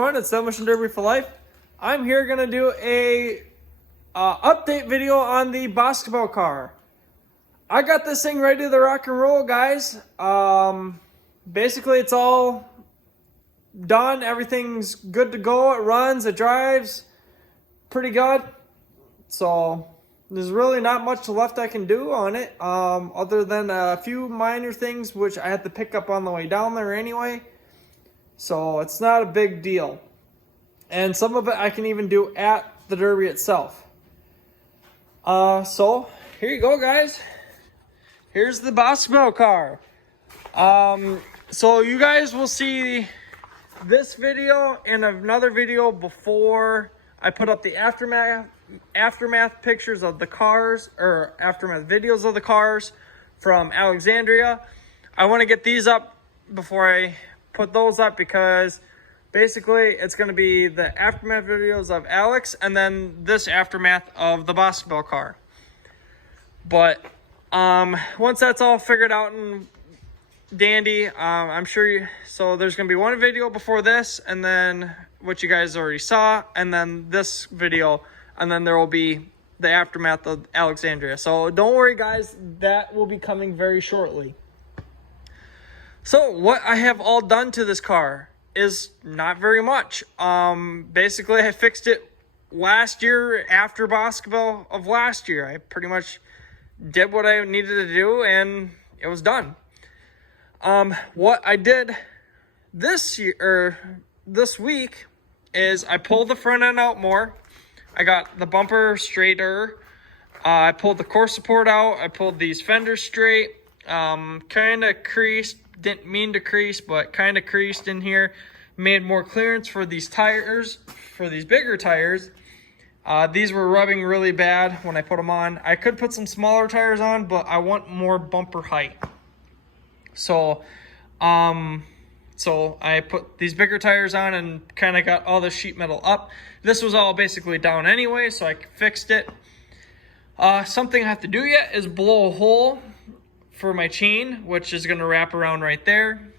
It's Demolition Derby for Life. I'm here gonna do a update video on the Boscobel car. I got this thing ready to rock and roll, guys. Basically, it's all done. Everything's good to go. It runs, it drives pretty good. So there's really not much left I can do on it, other than a few minor things which I had to pick up on the way down there anyway. So it's not a big deal. And some of it I can even do at the Derby itself. So here you go, guys. Here's the Boscobel car. So you guys will see this video and another video before I put up the aftermath pictures of the cars, or aftermath videos of the cars from Alexandria. I want to get these up before I put those up, because basically it's going to be the aftermath videos of Alex and then this aftermath of the Boscobel car. But once that's all figured out and dandy, I'm sure so there's going to be one video before this, and then what you guys already saw, and then this video, and then there will be the aftermath of Alexandria. So don't worry, guys, that will be coming very shortly. So what I have all done to this car is not very much. Basically, I fixed it last year after Boscobel of last year. I pretty much did what I needed to do, and it was done. What I did this week is I pulled the front end out more. I got the bumper straighter. I pulled the core support out. I pulled these fenders straight. Kind of creased. Didn't mean to crease, but kind of creased in here. Made more clearance for these tires, for these bigger tires. These were rubbing really bad when I put them on. I could put some smaller tires on, but I want more bumper height. So I put these bigger tires on and kind of got all the sheet metal up. This was all basically down anyway, so I fixed it. Something I have to do yet is blow a hole for my chain, which is going to wrap around right there.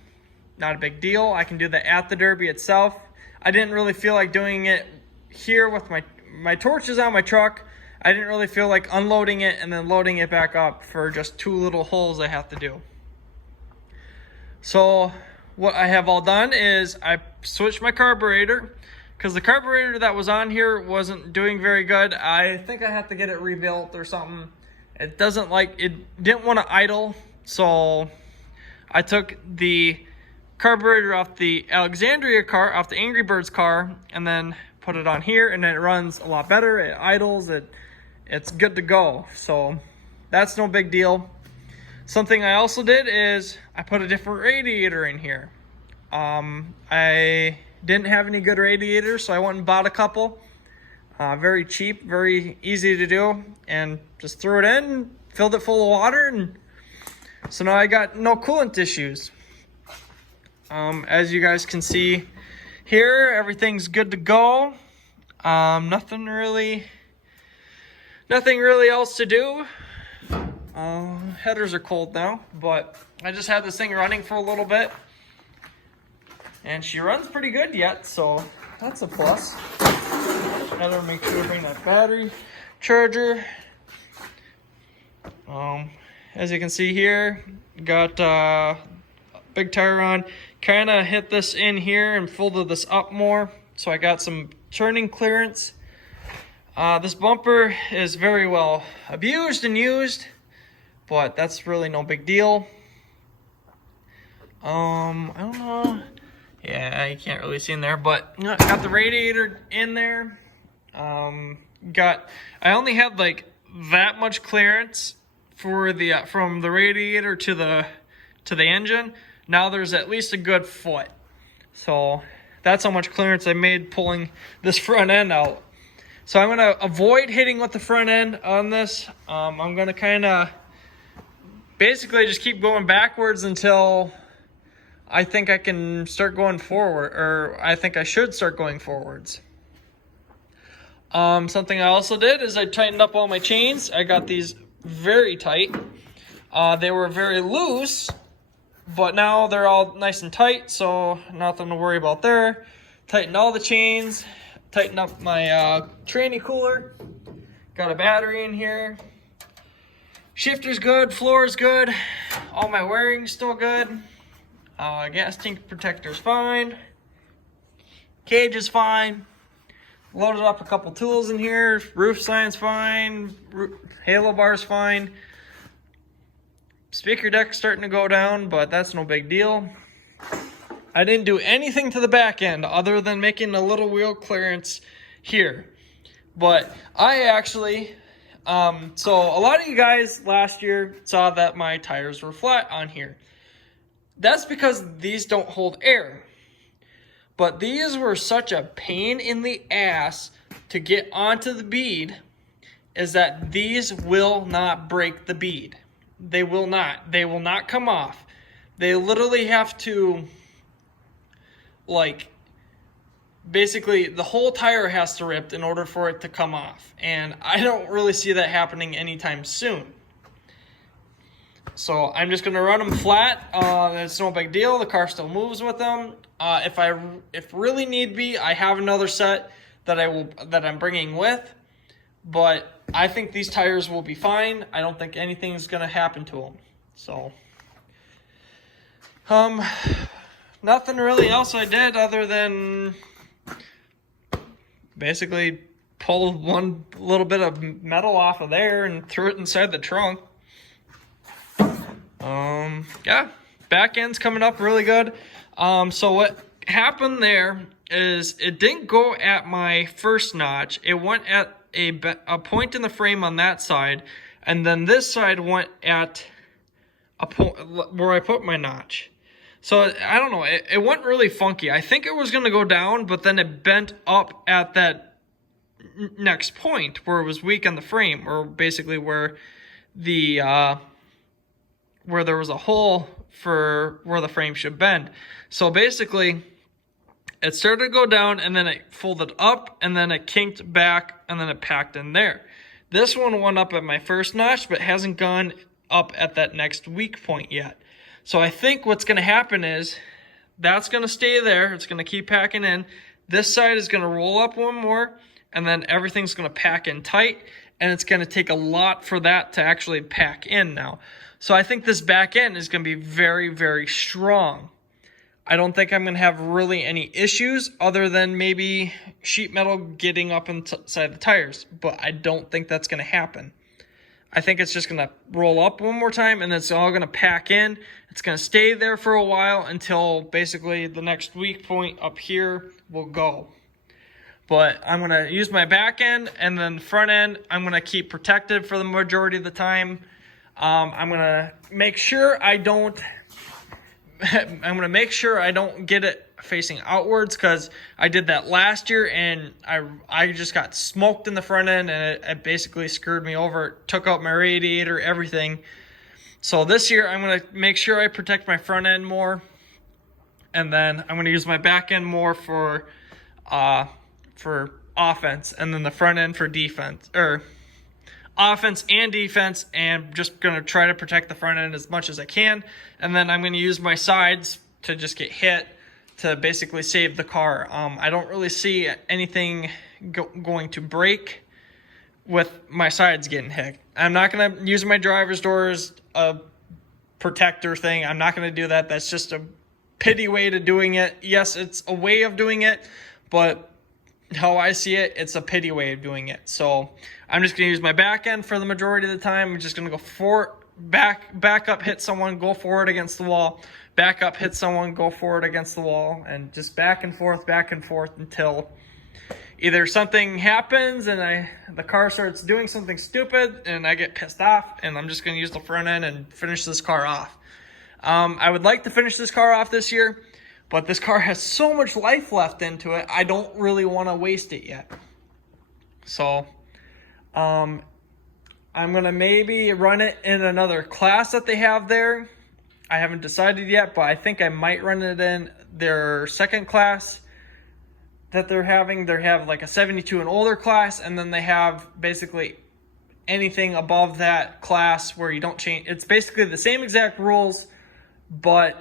Not a big deal. I can do that at the Derby itself. I didn't really feel like doing it here with my torches on my truck. I didn't really feel like unloading it and then loading it back up for just two little holes I have to do. So what I have all done is I switched my carburetor, because the carburetor that was on here wasn't doing very good. I think I have to get it rebuilt or something. It didn't want to idle, so I took the carburetor off the Alexandria car, off the Angry Birds car, and then put it on here, and then it runs a lot better. It idles, it's good to go. So that's no big deal. Something I also did is I put a different radiator in here. I didn't have any good radiators, so I went and bought a couple. Very cheap, very easy to do, and just threw it in, filled it full of water, and so now I got no coolant issues. As you guys can see here, everything's good to go. Nothing really else to do. Headers are cold now, but I just had this thing running for a little bit, and she runs pretty good yet, so that's a plus. Gotta make sure to bring that battery charger. As you can see here, got a big tire on. Kind of hit this in here and folded this up more, so I got some turning clearance. This bumper is very well abused and used, but that's really no big deal. I don't know. Yeah, you can't really see in there, but got the radiator in there. I only had like that much clearance for the from the radiator to the engine. Now there's at least a good foot. So that's how much clearance I made pulling this front end out. So I'm gonna avoid hitting with the front end on this. I'm gonna kind of basically just keep going backwards until I think I can start going forward, or I think I should start going forwards. Something I also did is I tightened up all my chains. I got these very tight. They were very loose, but now they're all nice and tight, so nothing to worry about there. tightened all the chains, tightened up my tranny cooler. Got a battery in here. Shifter's good, floor's good. All my wiring's still good. Gas tank protector's fine. Cage is fine. Loaded up a couple tools in here. Roof sign's fine. Halo bar's fine. Speaker deck's starting to go down, but that's no big deal. I didn't do anything to the back end other than making a little wheel clearance here. But I actually, so a lot of you guys last year saw that my tires were flat on here. That's because these don't hold air. But these were such a pain in the ass to get onto the bead, is that these will not break the bead. They will not. They will not come off. They literally have to, like, basically the whole tire has to rip in order for it to come off. And I don't really see that happening anytime soon. So I'm just gonna run them flat. It's no big deal. The car still moves with them. If really need be, I have another set that I'm bringing with. But I think these tires will be fine. I don't think anything's gonna happen to them. So, nothing really else I did other than basically pull one little bit of metal off of there and threw it inside the trunk. Yeah, back end's coming up really good. So what happened there is it didn't go at my first notch. It went at a point in the frame on that side, and then this side went at a point where I put my notch. So I don't know, it went really funky. I think it was going to go down, but then it bent up at that next point where it was weak on the frame, or basically where the where there was a hole for where the frame should bend. So basically it started to go down, and then it folded up, and then it kinked back, and then it packed in there. This one went up at my first notch, but hasn't gone up at that next weak point yet. So I think what's going to happen is that's going to stay there. It's going to keep packing in. This side is going to roll up one more, and then everything's going to pack in tight, and it's going to take a lot for that to actually pack in now. So I think this back end is going to be very, very strong. I don't think I'm going to have really any issues other than maybe sheet metal getting up inside the tires, but I don't think that's going to happen. I think it's just going to roll up one more time, and then it's all going to pack in. It's going to stay there for a while until basically the next weak point up here will go. But I'm going to use my back end, and then the front end I'm going to keep protected for the majority of the time. I'm going to make sure I don't get it facing outwards, because I did that last year, and I just got smoked in the front end, and it basically screwed me over. It took out my radiator, everything. So this year I'm going to make sure I protect my front end more, and then I'm going to use my back end more for offense, and then the front end for defense, or offense and defense, and just going to try to protect the front end as much as I can. And then I'm going to use my sides to just get hit to basically save the car. I don't really see anything going to break with my sides getting hit. I'm not going to use my driver's door as a protector thing. I'm not going to do that. That's just a pity way to doing it. Yes, it's a way of doing it, but how I see it, it's a pity way of doing it. So I'm just going to use my back end for the majority of the time. I'm just going to go forward, back up, hit someone, go forward against the wall, back up, hit someone, go forward against the wall, and just back and forth until either something happens and the car starts doing something stupid and I get pissed off, and I'm just going to use the front end and finish this car off. I would like to finish this car off this year, but this car has so much life left into it, I don't really want to waste it yet. So I'm going to maybe run it in another class that they have there. I haven't decided yet, but I think I might run it in their second class that they're having. They have like a 72 and older class, and then they have basically anything above that class where you don't change. It's basically the same exact rules, but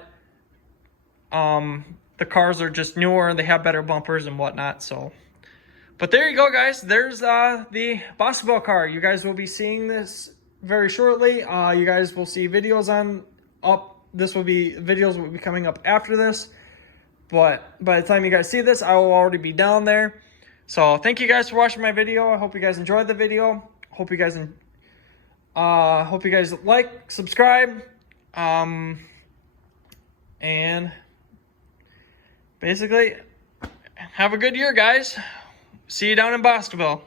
the cars are just newer and they have better bumpers and whatnot. So, but there you go, guys. There's the Boscobel car. You guys will be seeing this very shortly. You guys will see videos videos will be coming up after this. But by the time you guys see this, I will already be down there. So thank you guys for watching my video. I hope you guys enjoyed the video. Hope you guys like, subscribe, and basically have a good year, guys. See you down in Boscobel.